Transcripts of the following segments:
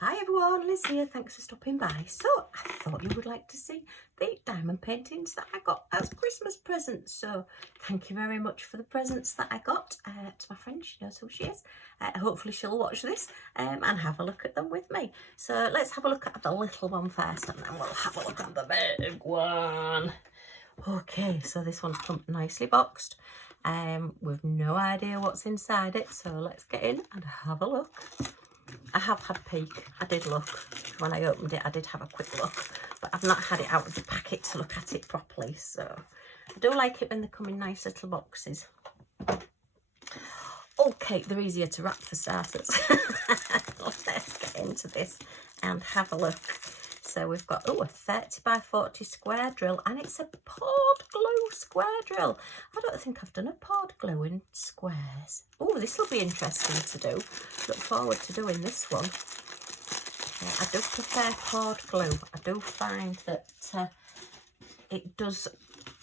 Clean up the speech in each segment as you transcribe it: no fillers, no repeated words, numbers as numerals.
Hi everyone, Liz here, thanks for stopping by. So I thought you would like to see the diamond paintings that I got as Christmas presents. So thank you very much for the presents that I got to my friend. She knows who she is. Hopefully she'll watch this and have a look at them with me. So let's have a look at the little one first and then we'll have a look at the big one. Okay, so this one's come nicely boxed with no idea what's inside it. So let's get in and have a look. I have had a peek. I did look. When I opened it, I did have a quick look. But I've not had it out of the packet to look at it properly. So I do like it when they come in nice little boxes. Okay, they're easier to wrap for starters. Let's get into this and have a look. So we've got, a 30 by 40 square drill. And it's a poured glue square drill. I don't think I've done a poured glue in squares. Oh, this will be interesting to do. Look forward to doing this one. I do prefer poured glue. I do find that it does,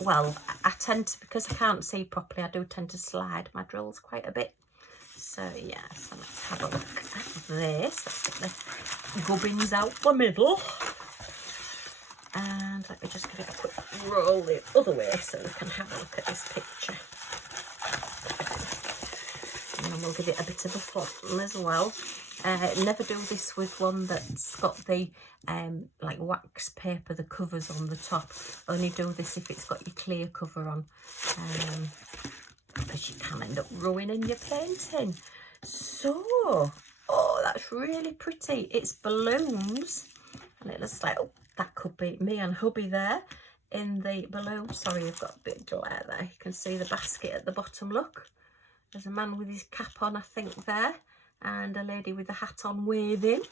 well, I tend to, because I can't see properly, I do tend to slide my drills quite a bit. So yeah, so let's have a look at this. Let's get the gubbins out the middle. And let me just give it a quick roll the other way so we can have a look at this picture. And then we'll give it a bit of a flatten as well. Never do this with one that's got the like wax paper, the covers on the top. Only do this if it's got your clear cover on. Because you can end up ruining your painting. So, oh, that's really pretty. It's balloons. And it looks like, oh, that could be me and hubby there in the balloon. Sorry, I've got a bit of glare there. You can see the basket at the bottom, look. There's a man with his cap on, I think, there. And a lady with a hat on waving.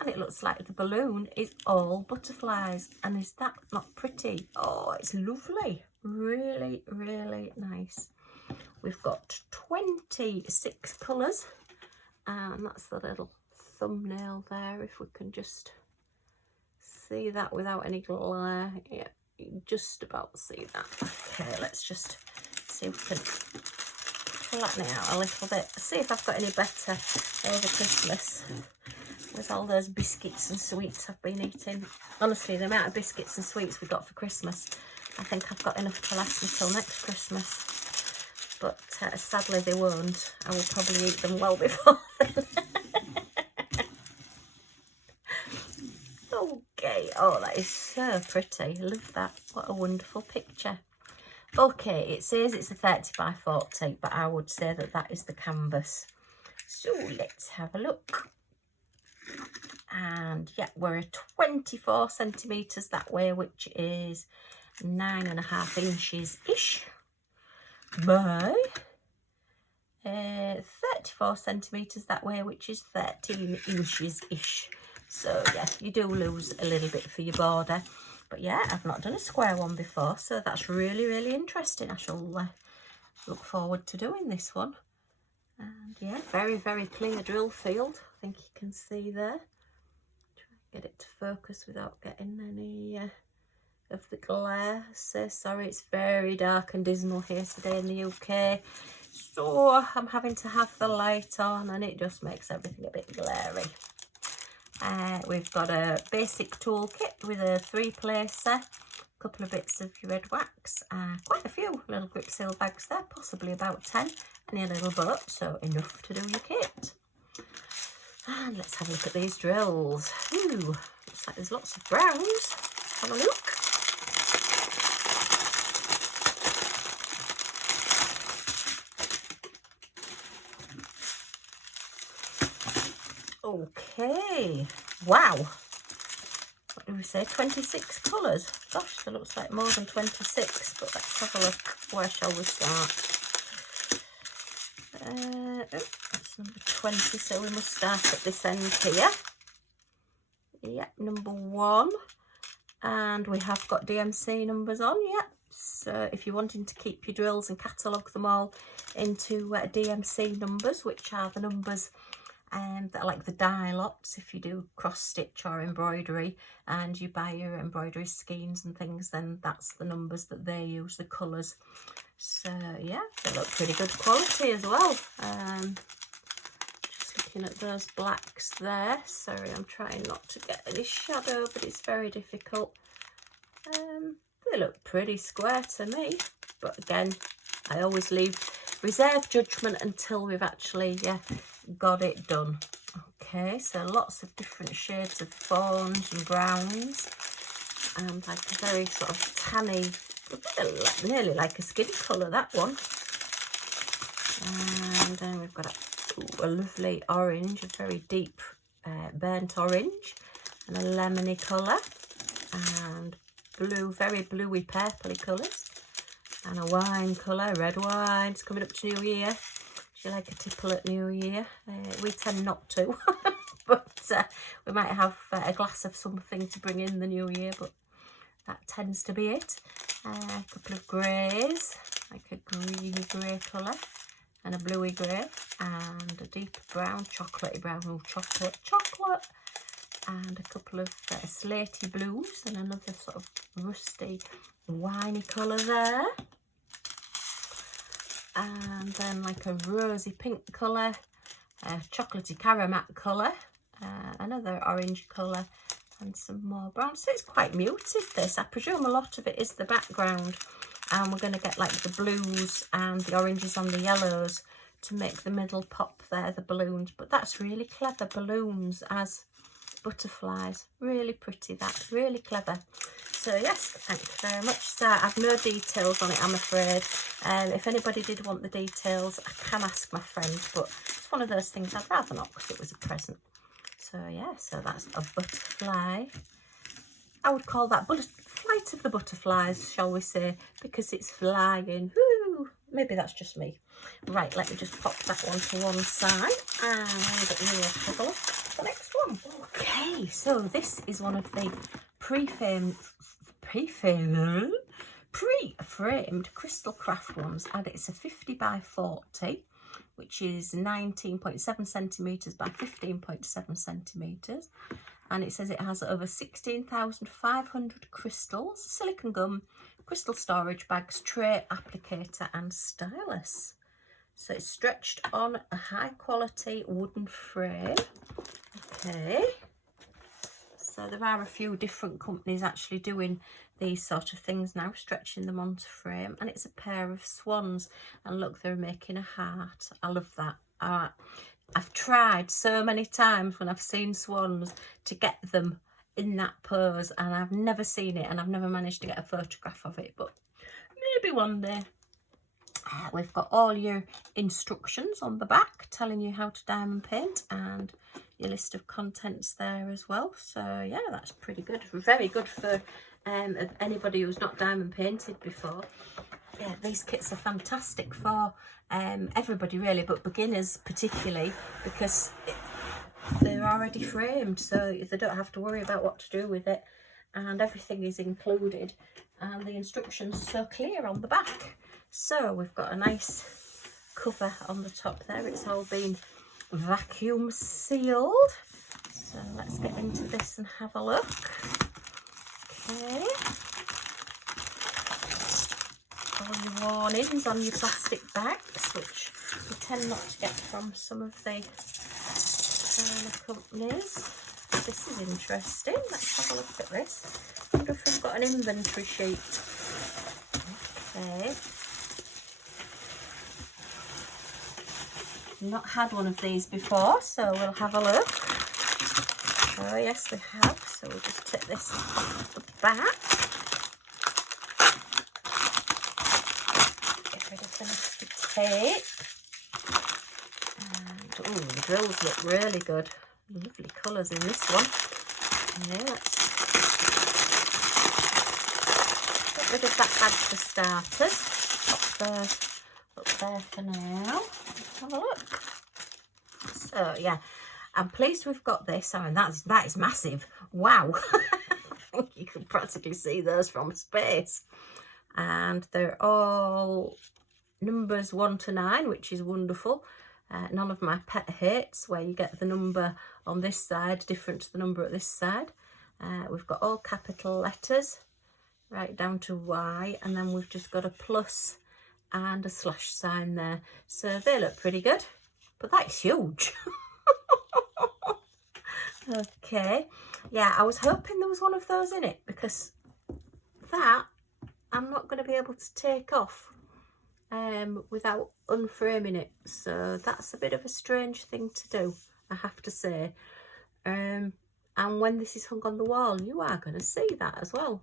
And it looks like the balloon is all butterflies. And is that not pretty? Oh, it's lovely. Really, really nice. We've got 26 colours. And that's the little thumbnail there, if we can just see that without any glare. Yeah, you can just about see that. Okay, let's just see if we can flatten it out a little bit. See if I've got any better over Christmas with all those biscuits and sweets I've been eating. Honestly, the amount of biscuits and sweets we got for Christmas, I think I've got enough to last me till next Christmas. But sadly they won't. I will probably eat them well before then. Okay, oh, that is so pretty. Love that. What a wonderful picture. Okay, it says it's a 30 by 40, but I would say that that is the canvas. So let's have a look. And yeah, we're at 24 centimetres that way, which is 9.5 inches ish by 34 centimetres that way, which is 13 inches ish. So yeah, you do lose a little bit for your border. But yeah, I've not done a square one before, so that's really, really interesting. I shall look forward to doing this one. And yeah, very, very clear drill field. I think you can see there. Try and get it to focus without getting any of the glare. So sorry, it's very dark and dismal here today in the UK. So I'm having to have the light on and it just makes everything a bit glary. We've got a basic toolkit with a 3-placer, a couple of bits of your red wax, quite a few little grip seal bags there, possibly about 10, and a little boat, so enough to do your kit. And let's have a look at these drills. Ooh, looks like there's lots of browns. Have a look. Okay, wow, what do we say, 26 colours? Gosh, that looks like more than 26, but let's have a look. Where shall we start? That's number 20, so we must start at this end here. Yep, number 1, and we have got DMC numbers on, yep. So if you're wanting to keep your drills and catalogue them all into DMC numbers, which are the numbers that are like the die lots if you do cross stitch or embroidery and you buy your embroidery skeins and things, then that's the numbers that they use, the colours. So yeah, they look pretty good quality as well. Just looking at those blacks there. Sorry, I'm trying not to get any shadow, but it's very difficult. They look pretty square to me, but again, I always leave reserve judgment until we've actually got it done. Okay, so lots of different shades of fawns and browns, and like a very sort of tanny, nearly like a skin colour, that one. And then we've got a lovely orange, a very deep burnt orange, and a lemony colour, and blue, very bluey purpley colours, and a wine colour, red wine. It's coming up to New Year. Do you like a tipple at New Year? We tend not to, but we might have a glass of something to bring in the New Year, but that tends to be it. A couple of greys, like a greeny grey colour, and a bluey grey, and a deep brown, chocolatey brown, chocolate, and a couple of slaty blues, and another sort of rusty, winey colour there. And then like a rosy pink colour, a chocolatey caramel colour, another orange colour, and some more brown. So it's quite muted, this. I presume a lot of it is the background, and we're going to get like the blues and the oranges on the yellows to make the middle pop there, the balloons. But that's really clever, balloons as butterflies. Really pretty, that, really clever. So yes, thank you very much. So I've no details on it, I'm afraid. If anybody did want the details, I can ask my friend, but it's one of those things I'd rather not because it was a present. So yeah, so that's a butterfly. I would call that flight of the butterflies, shall we say, because it's flying. Woo! Maybe that's just me. Right, let me just pop that one to one side, and we'll have a look at the next one. Okay, so this is one of the pre-framed crystal craft ones, and it's a 50 by 40, which is 19.7 centimetres by 15.7 centimetres, and it says it has over 16,500 crystals, silicone gum, crystal storage bags, tray, applicator and stylus. So it's stretched on a high quality wooden frame. Okay, so there are a few different companies actually doing these sort of things now, stretching them onto frame, and it's a pair of swans, and look, they're making a heart. I love that. I've tried so many times when I've seen swans to get them in that pose, and I've never seen it, and I've never managed to get a photograph of it, but maybe one day. We've got all your instructions on the back telling you how to diamond paint, and your list of contents there as well. So yeah, that's pretty good, very good for anybody who's not diamond painted before. Yeah, these kits are fantastic for everybody really, but beginners particularly, because they're already framed, so they don't have to worry about what to do with it, and everything is included, and the instructions are so clear on the back. So we've got a nice cover on the top there. It's all been vacuum sealed. So let's get into this and have a look. Okay. All your warnings on your plastic bags, which you tend not to get from some of the companies. This is interesting. Let's have a look at this. I wonder if we've got an inventory sheet. Okay. Not had one of these before, so we'll have a look. Oh yes, we have. So we'll just take this off the back. Get rid of the nasty tape. And oh, the drills look really good. Lovely colours in this one. Now let's get rid of that bag for starters. Up there for now. Let's have a look. So yeah, I'm pleased we've got this. I mean, that is massive. Wow. You can practically see those from space. And they're all numbers 1 to 9, which is wonderful. None of my pet hates, where you get the number on this side different to the number at this side. We've got all capital letters right down to Y, and then we've just got a plus and a slash sign there. So they look pretty good, but that's huge. Okay, yeah, I was hoping there was one of those in it, because that I'm not going to be able to take off without unframing it, so that's a bit of a strange thing to do, I have to say. And when this is hung on the wall, you are going to see that as well.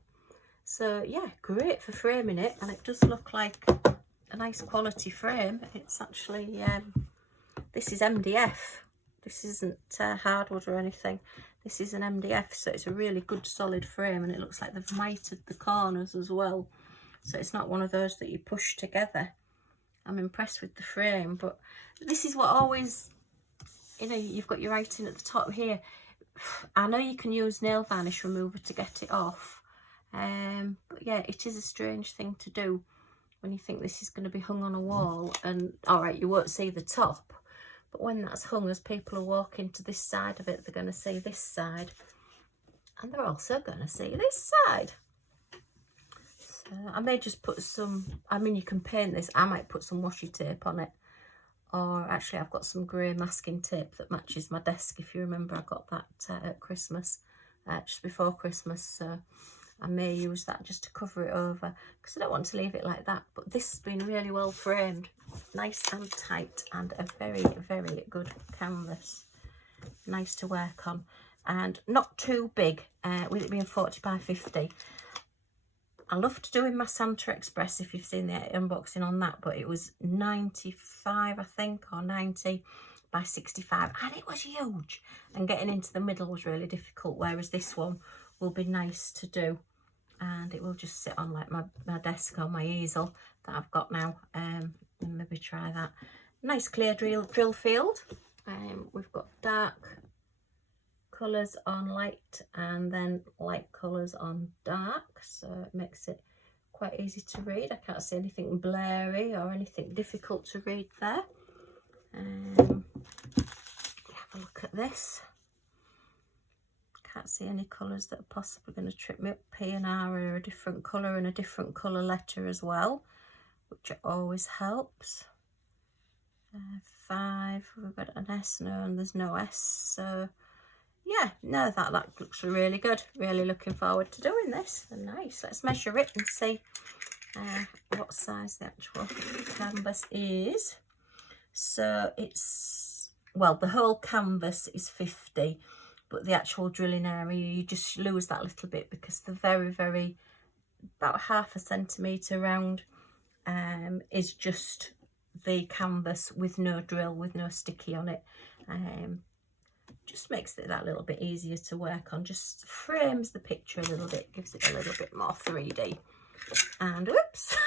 So yeah, great for framing it, and it does look like a nice quality frame. It's actually this is MDF. This isn't hardwood or anything. This is an MDF, so it's a really good solid frame, and it looks like they've mited the corners as well. So it's not one of those that you push together. I'm impressed with the frame, but this is what always, you know, you've got your writing at the top here. I know you can use nail varnish remover to get it off, but yeah, it is a strange thing to do when you think this is going to be hung on a wall, and all right, you won't see the top, but when that's hung, as people are walking to this side of it, they're going to see this side, and they're also going to see this side. So I may just put some, I mean, you can paint this. I might put some washi tape on it, or actually I've got some grey masking tape that matches my desk. If you remember, I got that at Christmas, just before Christmas, so I may use that just to cover it over, because I don't want to leave it like that. But this has been really well framed, nice and tight, and a very, very good canvas. Nice to work on, and not too big, with it being 40 by 50. I loved doing my Santa Express, if you've seen the unboxing on that, but it was 95, I think, or 90 by 65, and it was huge, and getting into the middle was really difficult, whereas this one will be nice to do, and it will just sit on like my desk or my easel that I've got now, and maybe try that. Nice clear drill field. We've got dark colours on light, and then light colours on dark, so it makes it quite easy to read. I can't see anything blurry or anything difficult to read there. Have a look at this. Can't see any colours that are possibly going to trip me up. P and R are a different colour and a different colour letter as well, which always helps. 5, we've got an S, no, and there's no S, so yeah, no, that looks really good. Really looking forward to doing this. Nice. Let's measure it and see what size the actual canvas is. So it's, well, the whole canvas is 50, but the actual drilling area, you just lose that little bit because the very, very, about 1/2 centimetre round is just the canvas with no drill, with no sticky on it. Just makes it that little bit easier to work on, just frames the picture a little bit, gives it a little bit more 3D. And whoops.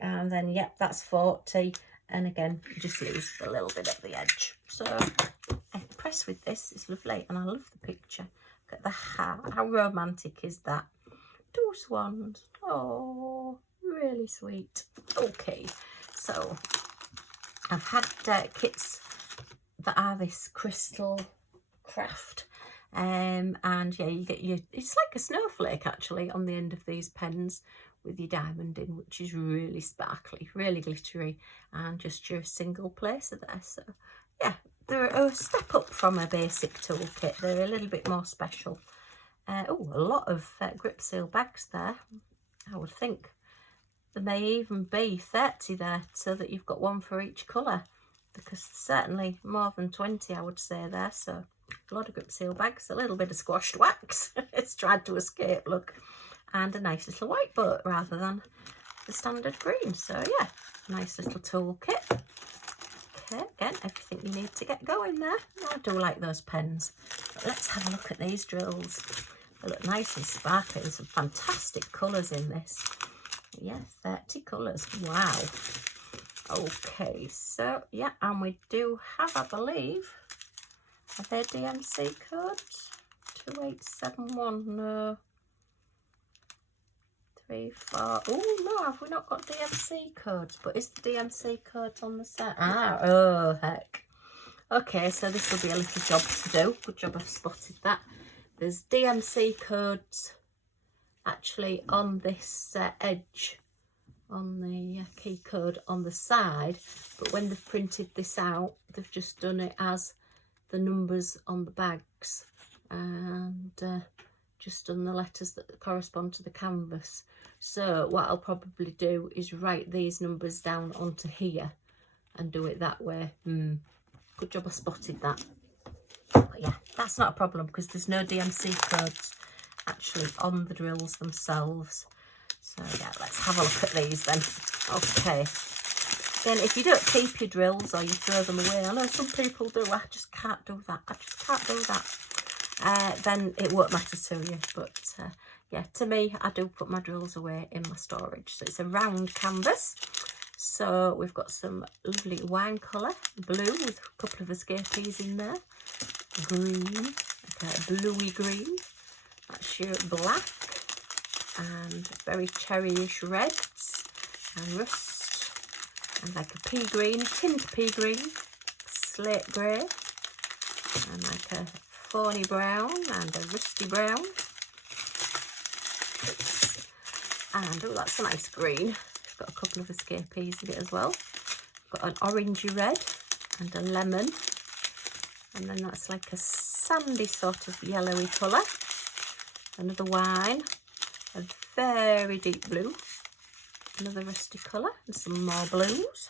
And then, yep, that's 40. And again, just lose a little bit at the edge. So I'm impressed with this. It's lovely, and I love the picture. Look at the heart. How romantic is that? 2 swans. Oh, really sweet. Okay, so I've had kits that are this crystal craft, and yeah, you get your, it's like a snowflake actually on the end of these pens with your diamond in, which is really sparkly, really glittery, and just your single placer there. So yeah, they're a step up from a basic toolkit. They're a little bit more special. Oh, a lot of grip seal bags there. I would think there may even be 30 there, so that you've got one for each colour, because certainly more than 20 I would say there. So a lot of grip seal bags, a little bit of squashed wax. It's tried to escape, look, and a nice little white boat rather than the standard green. So yeah, nice little toolkit. Okay, again, everything you need to get going there. I do like those pens. But let's have a look at these drills. They look nice and sparkly. There's some fantastic colours in this. Yeah, 30 colours. Wow. Okay, so yeah, and we do have, I believe, are there DMC codes? 2871, no. 3, 4. Oh no, have we not got DMC codes? But is the DMC codes on the set? Ah, oh heck. Okay, so this will be a little job to do. Good job I've spotted that. There's DMC codes actually on this edge on the key code on the side, but when they've printed this out, they've just done it as the numbers on the bags, and just done the letters that correspond to the canvas. So what I'll probably do is write these numbers down onto here and do it that way. Good job I spotted that. But yeah, that's not a problem because there's no DMC codes actually on the drills themselves. So yeah, let's have a look at these then. Okay. Again, if you don't keep your drills or you throw them away, I know some people do, I just can't do that. I just can't do that. Then it won't matter to you. But yeah, to me, I do put my drills away in my storage. So it's a round canvas. So we've got some lovely wine colour, blue with a couple of escapees in there. Green, okay, bluey green. That's your black. And very cherryish reds and rust, and like a pea green, tint pea green, slate grey, and like a fawny brown and a rusty brown. And oh, that's a nice green. It's got a couple of escapees in it as well. Got an orangey red and a lemon, and then that's like a sandy sort of yellowy colour. Another wine. A very deep blue, another rusty colour, and some more blues.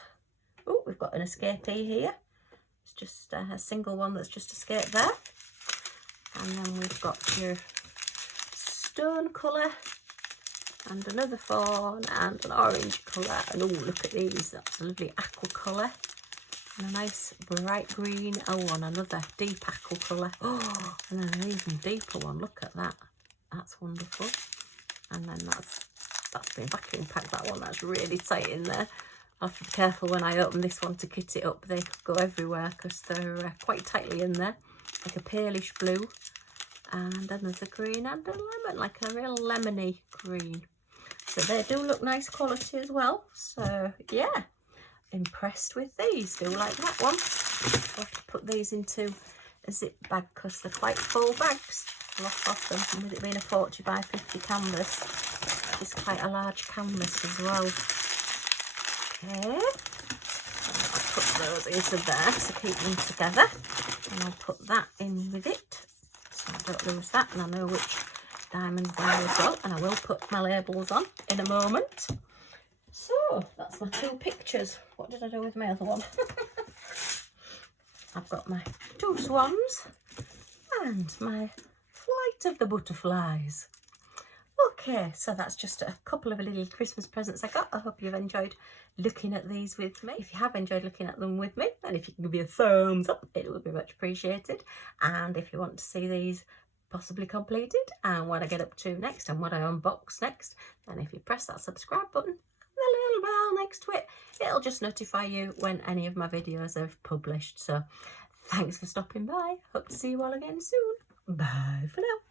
Oh, we've got an escapee here. It's just a single one that's just escaped there. And then we've got your stone colour, and another fawn, and an orange colour. And oh, look at these, that's a lovely aqua colour. And a nice bright green, oh, and another deep aqua colour. Oh, and then an even deeper one, look at that. That's wonderful. And then that's been vacuum packed, that one. That's really tight in there. I'll have to be careful when I open this one to kit it up. They could go everywhere because they're quite tightly in there. Like a palish blue, and another green, and a lemon, like a real lemony green. So they do look nice quality as well. So yeah, impressed with these. Do like that one. I'll have to put these into a zip bag because they're quite full bags. Lot of them, and with it being a 40 by 50 canvas, it's quite a large canvas as well. Okay, and I'll put those into there to keep them together, and I'll put that in with it so I don't lose that, and I know which diamonds there as well, and I will put my labels on in a moment. So that's my two pictures. What did I do with my other one? I've got my two swans and my of the butterflies. Okay, so that's just a couple of little Christmas presents I got. I hope you've enjoyed looking at these with me. If you have enjoyed looking at them with me, then if you can give me a thumbs up, it would be much appreciated. And if you want to see these possibly completed and what I get up to next and what I unbox next, then if you press that subscribe button and the little bell next to it, it'll just notify you when any of my videos are published. So thanks for stopping by. Hope to see you all again soon. Bye for now.